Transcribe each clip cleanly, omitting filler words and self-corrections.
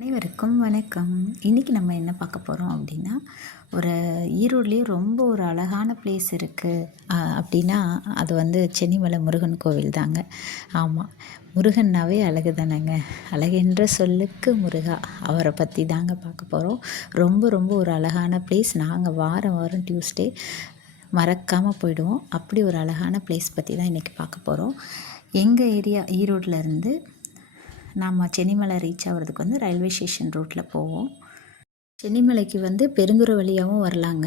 அனைவருக்கும் வணக்கம். இன்றைக்கி நம்ம என்ன பார்க்க போகிறோம் அப்படின்னா, ஒரு ஈரோட்லேயே ரொம்ப ஒரு அழகான பிளேஸ் இருக்குது அப்படின்னா அது வந்து சென்னிமலை முருகன் கோவில் தாங்க. ஆமாம், முருகன்னாவே அழகு தானேங்க. அழகென்ற சொல்லுக்கு முருகா, அவரை பற்றி தாங்க பார்க்க போகிறோம். ரொம்ப ரொம்ப ஒரு அழகான பிளேஸ். நாங்கள் வாரம் வாரம் டியூஸ்டே மறக்காமல் போயிடுவோம். அப்படி ஒரு அழகான பிளேஸ் பற்றி தான் இன்றைக்கி பார்க்க போகிறோம். எங்கள் ஏரியா ஈரோட்டிலேருந்து நாம் சென்னிமலை ரீச் ஆகிறதுக்கு வந்து ரயில்வே ஸ்டேஷன் ரூட்டில் போவோம். சென்னிமலைக்கு வந்து பெருந்துறை வழியாகவும் வரலாங்க.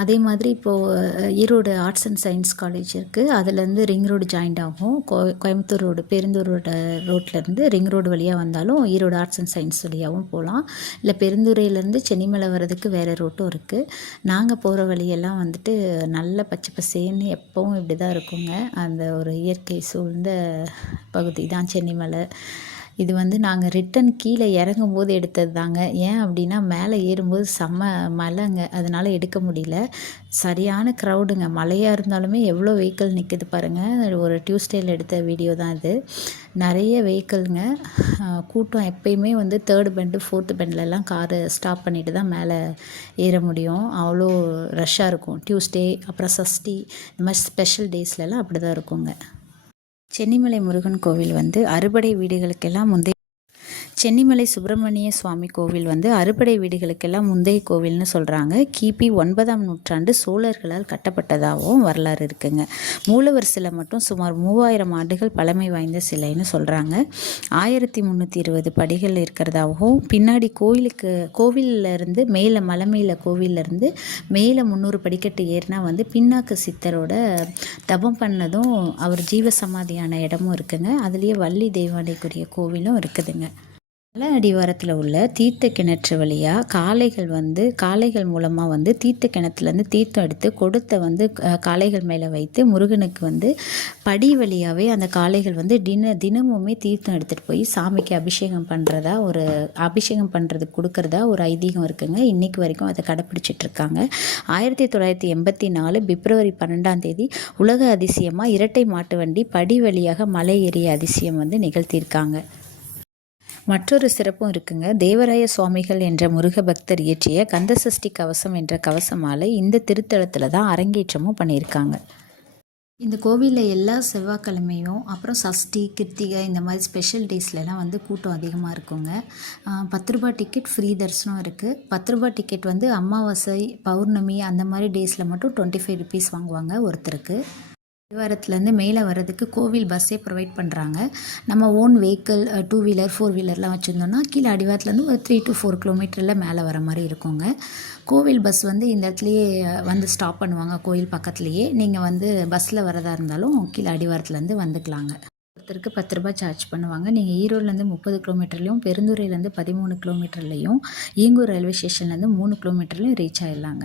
அதே மாதிரி இப்போது Erode arts and science college இருக்குது, அதுலேருந்து ரிங் ரோடு ஜாயிண்ட் ஆகும். கோயம்புத்தூர் ரோடு பெருந்தூரோட ரோட்லேருந்து ரிங் ரோடு வழியாக வந்தாலும் ஈரோடு ஆர்ட்ஸ் அண்ட் சயின்ஸ் வழியாகவும் போகலாம். இல்லை பெருந்துறையிலேருந்து சென்னிமலை வர்றதுக்கு வேறு ரூட்டும் இருக்குது. நாங்கள் போகிற வழியெல்லாம் வந்துட்டு நல்ல பச்சை பசேன்னு எப்போவும் இப்படி தான் இருக்குங்க. அந்த ஒரு இயற்கை சூழ்ந்த பகுதி தான் சென்னிமலை. இது வந்து நாங்கள் ரிட்டன் கீழே இறங்கும்போது எடுத்தது தாங்க. ஏன் அப்படின்னா மேலே ஏறும்போது செம்ம மழைங்க, அதனால் எடுக்க முடியல. சரியான க்ரௌடுங்க. மழையாக இருந்தாலுமே எவ்வளோ வெஹிக்கிள் நிற்குது பாருங்கள். ஒரு டியூஸ்டேயில் எடுத்த வீடியோ தான் இது. நிறைய வெஹிக்கிள்ங்க. கூட்டம் எப்பயுமே வந்து 3rd bend 4th பெண்ட்லலாம் car stop பண்ணிட்டு தான் மேலே ஏற முடியும். அவ்வளோ ரஷ்ஷாக இருக்கும். டியூஸ்டே அப்புறம் சஷ்டி இந்த மாதிரி ஸ்பெஷல் டேஸ்லலாம் அப்படி தான் இருக்குங்க. சென்னிமலை முருகன் கோவில் வந்து அறுபடை வீடுகளுக்கெல்லாம் சென்னிமலை சுப்பிரமணிய சுவாமி கோவில் வந்து அறுபடை வீடுகளுக்கெல்லாம் முந்தைய கோவில்னு சொல்கிறாங்க. கிபி 9ஆம் நூற்றாண்டு சோழர்களால் கட்டப்பட்டதாகவும் வரலாறு இருக்குங்க. மூலவர் சிலை மட்டும் சுமார் 3000 ஆண்டுகள் பழமை வாய்ந்த சிலைன்னு சொல்கிறாங்க. 1320 படிகள் இருக்கிறதாகவும், பின்னாடி கோவிலிருந்து மேலே மலை மேலே கோவிலிருந்து மேலே 300 படிக்கட்டு ஏறினா வந்து பின்னாக்கு சித்தரோட தபம் பண்ணதும் அவர் ஜீவசமாதியான இடமும் இருக்குங்க. அதுலேயே வள்ளி தெய்வானைக்குரிய கோவிலும் இருக்குதுங்க. மலை அடிவாரத்தில் உள்ள தீர்த்த கிணற்று வழியாக காளைகள் மூலமாக வந்து தீர்த்த கிணத்துலேருந்து தீர்த்தம் எடுத்து கொடுத்த வந்து காளைகள் மேலே வைத்து முருகனுக்கு வந்து படி வழியாகவே அந்த காளைகள் வந்து தினமுமே தீர்த்தம் எடுத்துகிட்டு போய் சாமிக்கு அபிஷேகம் பண்ணுறதுக்கு கொடுக்குறதா ஒரு ஐதீகம் இருக்குங்க. இன்றைக்கு வரைக்கும் அதை கடைப்பிடிச்சிட்ருக்காங்க. 1984 பிப்ரவரி 12ஆம் தேதி உலக அதிசயமாக இரட்டை மாட்டு வண்டி படி வழியாக மலை ஏறிய அதிசயம் வந்து நிகழ்த்தியிருக்காங்க. மற்றொரு சிறப்பும் இருக்குங்க. தேவராய சுவாமிகள் என்ற முருக பக்தர் இயற்றிய கந்தசஷ்டி கவசம் என்ற கவச மாலை இந்த திருத்தலத்தில் தான் அரங்கேற்றமும் பண்ணியிருக்காங்க. இந்த கோவிலில் எல்லா செவ்வாய்க்கிழமையும் அப்புறம் சஷ்டி கிருத்திகை இந்த மாதிரி ஸ்பெஷல் டேஸ்லலாம் வந்து கூட்டம் அதிகமாக இருக்குங்க. 10 ரூபா டிக்கெட் ஃப்ரீ தரிசனம் இருக்குது. 10 ரூபா டிக்கெட் வந்து அமாவாசை பௌர்ணமி அந்த மாதிரி டேஸில் மட்டும் 25 ருபீஸ் வாங்குவாங்க ஒருத்தருக்கு. அடிவாரத்துலேருந்து மேலே வர்றதுக்கு கோவில் பஸ்ஸே ப்ரொவைட் பண்ணுறாங்க. நம்ம ஓன் வெஹிக்கிள் 2 வீலர் 4 வீலர்லாம் வச்சுருந்தோம்னா கீழே அடிவாரத்துலேருந்து ஒரு 3 to 4 கிலோமீட்டரில் மேலே வர மாதிரி இருக்குங்க. கோவில் பஸ் வந்து இந்த இடத்துலையே வந்து ஸ்டாப் பண்ணுவாங்க. கோவில் பக்கத்துலேயே நீங்கள் வந்து பஸ்ஸில் வரதா இருந்தாலும் கீழே அடிவாரத்துலேருந்து வந்துக்கலாங்க. ஒருத்தருக்கு 10 ரூபா சார்ஜ் பண்ணுவாங்க. நீங்கள் ஈரோட்லேருந்து 30 கிலோமீட்டர்லையும் பெருந்துறையிலேருந்து 13 கிலோமீட்டர்லையும் ஈங்கூர் ரயில்வே ஸ்டேஷன்லேருந்து 3 கிலோமீட்டர்லையும் ரீச் ஆகிடலாங்க.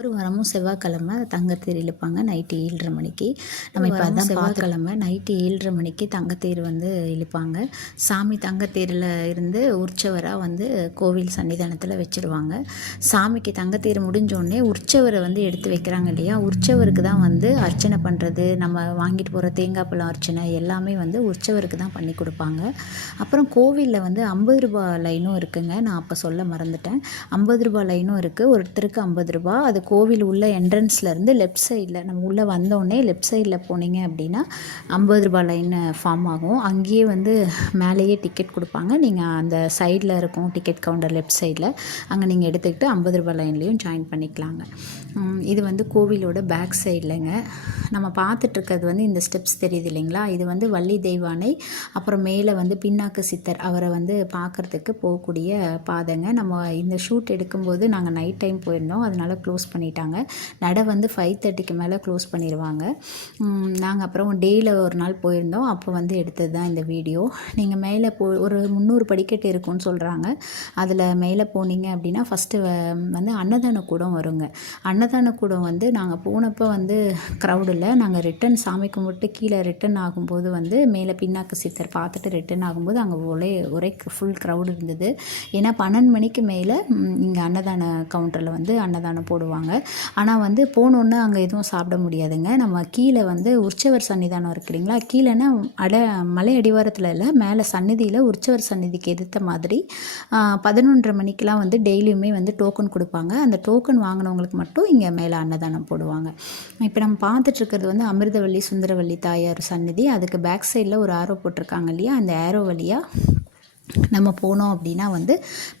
ஒரு வாரமும் செவ்வாய்க்கிழமை தங்கத்தேர் இழுப்பாங்க நைட்டு 7:30 மணிக்கு. நம்ம இப்போ அதான் செவ்வாய்க்கிழமை நைட்டு 7:30 மணிக்கு தங்கத்தேர் வந்து இழுப்பாங்க. சாமி தங்கத்தேரில் இருந்து உற்சவராக வந்து கோவில் சன்னிதானத்தில் வச்சுருவாங்க. சாமிக்கு தங்கத்தேர் முடிஞ்சோடனே உற்சவரை வந்து எடுத்து வைக்கிறாங்க இல்லையா, உற்சவருக்கு தான் வந்து அர்ச்சனை பண்ணுறது, நம்ம வாங்கிட்டு போகிற தேங்காய் பழம் அர்ச்சனை எல்லாமே வந்து உற்சவருக்கு தான் பண்ணி கொடுப்பாங்க. அப்புறம் கோவிலில் வந்து 50 ரூபா லைனும் இருக்குங்க. நான் அப்போ சொல்ல மறந்துட்டேன். 50 ரூபா லைனும் இருக்குது. ஒருத்தருக்கு 50 ரூபா. அது கோவில் உள்ள என்ட்ரன்ஸ்லேருந்து லெஃப்ட் சைடில் நம்ம உள்ளே வந்தோடனே லெஃப்ட் சைடில் போனீங்க அப்படின்னா 50 ரூபா லைன் ஃபார்ம் ஆகும். அங்கேயே வந்து மேலேயே டிக்கெட் கொடுப்பாங்க. நீங்கள் அந்த சைடில் இருக்கும் டிக்கெட் கவுண்டர் லெஃப்ட் சைடில், அங்கே நீங்கள் எடுத்துக்கிட்டு 50 ரூபா லைன்லேயும் ஜாயின் பண்ணிக்கலாங்க. இது வந்து கோவிலோட பேக் சைட்லங்க. நம்ம பார்த்துட்ருக்கிறது வந்து இந்த ஸ்டெப்ஸ் தெரியுது இல்லைங்களா, இது வந்து வள்ளி தெய்வானை, அப்புறம் மேலே வந்து பின்னாக்கு சித்தர் அவரை வந்து பார்க்குறதுக்கு போகக்கூடிய பாதைங்க. நம்ம இந்த ஷூட் எடுக்கும்போது நாங்கள் நைட் டைம் போயிருந்தோம், அதனால் க்ளோஸ் பண்ணிட்டாங்க. நடை வந்து 5:30க்கு மேலே க்ளோஸ் பண்ணிடுவாங்க. நாங்கள் அப்புறம் டேயில் ஒரு நாள் போயிருந்தோம், அப்போ வந்து எடுத்தது தான் இந்த வீடியோ. நீங்கள் மேலே ஒரு 300 படிக்கட்டு இருக்குன்னு சொல்கிறாங்க. அதில் மேலே போனீங்க அப்படின்னா ஃபஸ்ட்டு வந்து அன்னதான கூடம் வருங்க. அன்னதான கூடம் வந்து நாங்கள் போனப்போ வந்து க்ரௌடு இல்லை. நாங்கள் ரிட்டன் சாமி கும்பிட்டு கீழே ரிட்டன் ஆகும்போது வந்து மேலே பின்னாக்கு சித்தர் பார்த்துட்டு ரிட்டன் ஆகும்போது அங்கே ஒரே ஃபுல் க்ரௌடு இருந்தது. ஏன்னா 12 மணிக்கு மேலே இங்கே அன்னதான கவுண்டரில் வந்து அன்னதானம் போடுவாங்க. ஆனால் வந்து போனோன்னே அங்கே எதுவும் சாப்பிட முடியாதுங்க. நம்ம கீழே வந்து உற்சவர் சன்னிதானம் இருக்கு இல்லைங்களா, கீழேன்னா மலை அடிவாரத்தில் இல்லை, மேலே சந்நிதியில் உற்சவர் சந்நிதிக்கு எதிர்த்த மாதிரி 11:30 மணிக்கெலாம் வந்து டெய்லியுமே வந்து டோக்கன் கொடுப்பாங்க. அந்த டோக்கன் வாங்கினவங்களுக்கு மட்டும் இங்கே மேலே அன்னதானம் போடுவாங்க. இப்போ நம்ம பார்த்துட்ருக்கிறது வந்து அமிர்தவள்ளி சுந்தரவள்ளி தாயார் சந்நிதி. அதுக்கு பேக் சைடில் ஒரு ஆரோ போட்டிருக்காங்க இல்லையா, அந்த ஆரோ வழியாக நம்ம போனோம் அப்படின்னா வந்து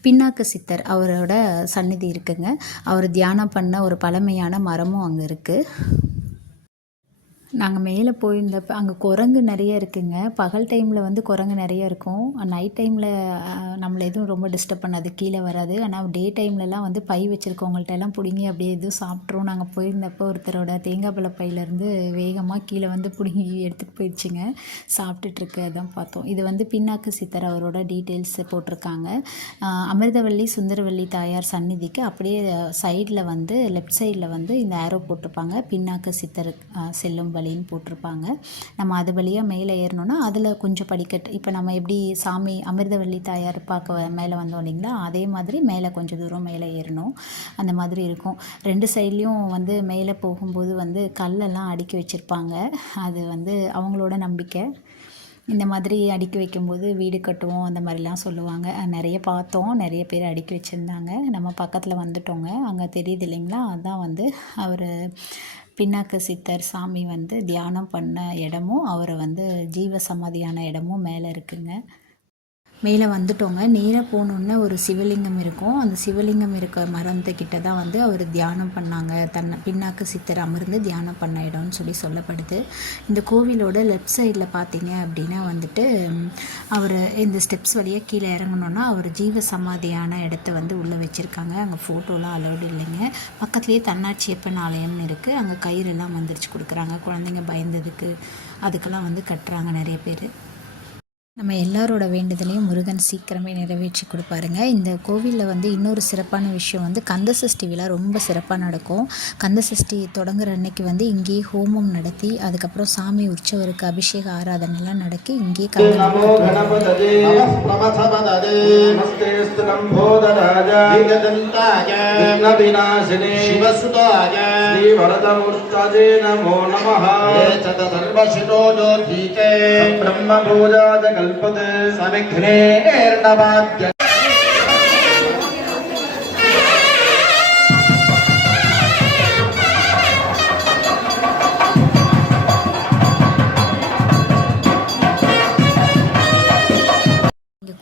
பின்னாக்கு சித்தர் அவரோட சந்நிதி இருக்குங்க. அவர் தியானம் பண்ண ஒரு பழமையான மரமும் அங்கே இருக்குது. நாங்கள் மேலே போயிருந்தப்போ அங்கே குரங்கு நிறைய இருக்குங்க. பகல் டைமில் வந்து குரங்கு நிறைய இருக்கும். நைட் டைமில் நம்மளை எதுவும் ரொம்ப டிஸ்டர்ப் பண்ணாது, கீழே வராது. ஆனால் டே டைம்லலாம் வந்து பை வச்சுருக்கவங்கள்ட்ட எல்லாம் பிடுங்கி அப்படியே எதுவும் சாப்பிட்றோம். நாங்கள் போயிருந்தப்போ ஒருத்தரோட தேங்காய் பழ பையிலேருந்து வேகமாக கீழே வந்து பிடுங்கி எடுத்துகிட்டு போயிடுச்சுங்க, சாப்பிட்டுட்ருக்கு. அதான் பார்த்தோம். இது வந்து பின்னாக்கு சித்தர் அவரோட டீட்டெயில்ஸ் போட்டிருக்காங்க. அமிர்தவள்ளி சுந்தரவள்ளி தாயார் சந்நிதிக்கு அப்படியே சைடில் வந்து லெஃப்ட் சைடில் வந்து இந்த ஆரோ போட்டிருப்பாங்க, பின்னாக்கு சித்தர் செல்லும் வழின்னு போட்டிருப்பாங்க. நம்ம அது வழியாக மேலே ஏறணும்னா அதில் கொஞ்சம் படிக்கட்டு, இப்போ நம்ம எப்படி சாமி அமிர்தவள்ளி தாயார் பார்க்க மேலே வந்தோம் இல்லைங்களா, அதே மாதிரி மேலே கொஞ்சம் தூரம் மேலே ஏறணும். அந்த மாதிரி இருக்கும். 2 சைட்லேயும் வந்து மேலே போகும்போது வந்து கல்லெல்லாம் அடுக்கி வச்சுருப்பாங்க. அது வந்து அவங்களோட நம்பிக்கை. இந்த மாதிரி அடுக்கி வைக்கும்போது வீடு கட்டுவோம் அந்த மாதிரிலாம் சொல்லுவாங்க. நிறைய பார்த்தோம், நிறைய பேர் அடுக்கி வச்சுருந்தாங்க. நம்ம பக்கத்தில் வந்துட்டோங்க. அங்கே தெரியுது இல்லைங்களா, அதுதான் வந்து அவர் பின்னாக்கு சித்தர் சாமி வந்து தியானம் பண்ண இடமும் அவரை வந்து ஜீவ சமாதியான இடமும் மேலே இருக்குங்க. மேலே வந்துட்டோங்க. நேராக போகணுன்னு ஒரு சிவலிங்கம் இருக்கும். அந்த சிவலிங்கம் இருக்க மரத்துக்கிட்ட தான் வந்து அவர் தியானம் பண்ணாங்க. பின்னாக்கு சித்தர் அமர்ந்து தியானம் பண்ண இடம்னு சொல்லப்படுது. இந்த கோவிலோட லெஃப்ட் சைடில் பார்த்தீங்க அப்படின்னா வந்துட்டு அவர் இந்த ஸ்டெப்ஸ் வழியாக கீழே இறங்கணுன்னா அவர் ஜீவ சமாதியான இடத்த வந்து உள்ளே வச்சுருக்காங்க. அங்கே ஃபோட்டோலாம் அலௌடு இல்லைங்க. பக்கத்துலேயே தன்னாட்சியப்பன் ஆலயம்னு இருக்குது. அங்கே கயிறெல்லாம் வந்துருச்சு கொடுக்குறாங்க, குழந்தைங்க பயந்ததுக்கு அதுக்கெல்லாம் வந்து கட்டுறாங்க நிறைய பேர். நம்ம எல்லாரோட வேண்டுதலையும் முருகன் சீக்கிரமே நிறைவேற்றி கொடுப்பாருங்க. இந்த கோவிலில் வந்து இன்னொரு சிறப்பான விஷயம் வந்து கந்தசஷ்டி விழா ரொம்ப சிறப்பாக நடக்கும். கந்தசஷ்டி தொடங்குற அன்னைக்கு வந்து இங்கேயே ஹோமம் நடத்தி அதுக்கப்புறம் சாமி உற்சவருக்கு அபிஷேக ஆராதனைலாம் நடக்கி இங்கேயே சமிக்னேர்ணவாத்ய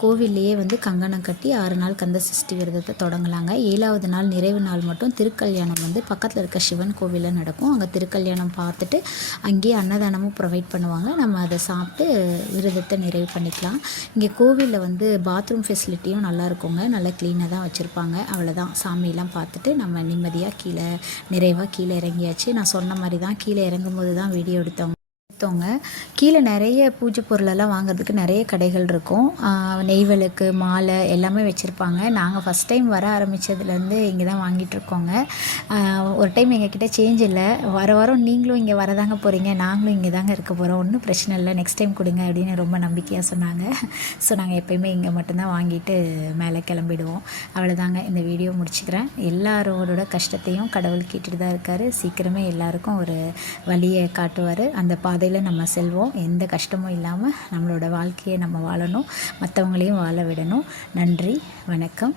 கோவில்லையே வந்து கங்கணம் கட்டி 6 நாள் கந்த சஷ்டி விரதத்தை தொடங்கலாங்க. 7வது நாள் நிறைவு நாள் மட்டும் திருக்கல்யாணம் வந்து பக்கத்தில் இருக்க சிவன் கோவிலில் நடக்கும். அங்கே திருக்கல்யாணம் பார்த்துட்டு அங்கேயே அன்னதானமும் ப்ரொவைட் பண்ணுவாங்க. நம்ம அதை சாப்பிட்டு விரதத்தை நிறைவு பண்ணிக்கலாம். இங்கே கோவிலில் வந்து பாத்ரூம் ஃபெசிலிட்டியும் நல்லா இருக்குங்க, நல்லா க்ளீனாக தான் வச்சுருப்பாங்க. அவ்வளோதான், சாமியெல்லாம் பார்த்துட்டு நம்ம நிம்மதியாக நிறைவாக கீழே இறங்கியாச்சு. நான் சொன்ன மாதிரி தான் கீழே இறங்கும்போது தான் வீடியோ எடுத்தோங்க. கீழே நிறைய பூஜை பொருளெல்லாம் வாங்குறதுக்கு நிறைய கடைகள் இருக்கும். நெய்விளக்கு, மாலை எல்லாமே வச்சுருப்பாங்க. நாங்கள் ஃபஸ்ட் டைம் வர ஆரம்பித்ததுலேருந்து இங்கே தான் வாங்கிட்டுருக்கோங்க. ஒரு டைம் எங்ககிட்ட சேஞ்ச் இல்லை, வாரம் நீங்களும் இங்கே வரதாங்க போகிறீங்க, நாங்களும் இங்கே தாங்க இருக்க போகிறோம், ஒன்றும் பிரச்சனை இல்லை, நெக்ஸ்ட் டைம் கொடுங்க அப்படின்னு ரொம்ப நம்பிக்கையாக சொன்னாங்க. ஸோ நாங்கள் எப்போயுமே இங்கே மட்டும்தான் வாங்கிட்டு மேலே கிளம்பிடுவோம். அவ்வளோதாங்க, இந்த வீடியோ முடிச்சுக்கிறேன். எல்லாரோட கஷ்டத்தையும் கடவுள் கேட்டுட்டு தான் இருக்கார். சீக்கிரமே எல்லாருக்கும் ஒரு வழியை காட்டுவார். அந்த பாதையில் நம்ம செல்வோம். எந்த கஷ்டமும் இல்லாமல் நம்மளோட வாழ்க்கையை நம்ம வாழணும், மற்றவங்களையும் வாழ விடணும். நன்றி, வணக்கம்.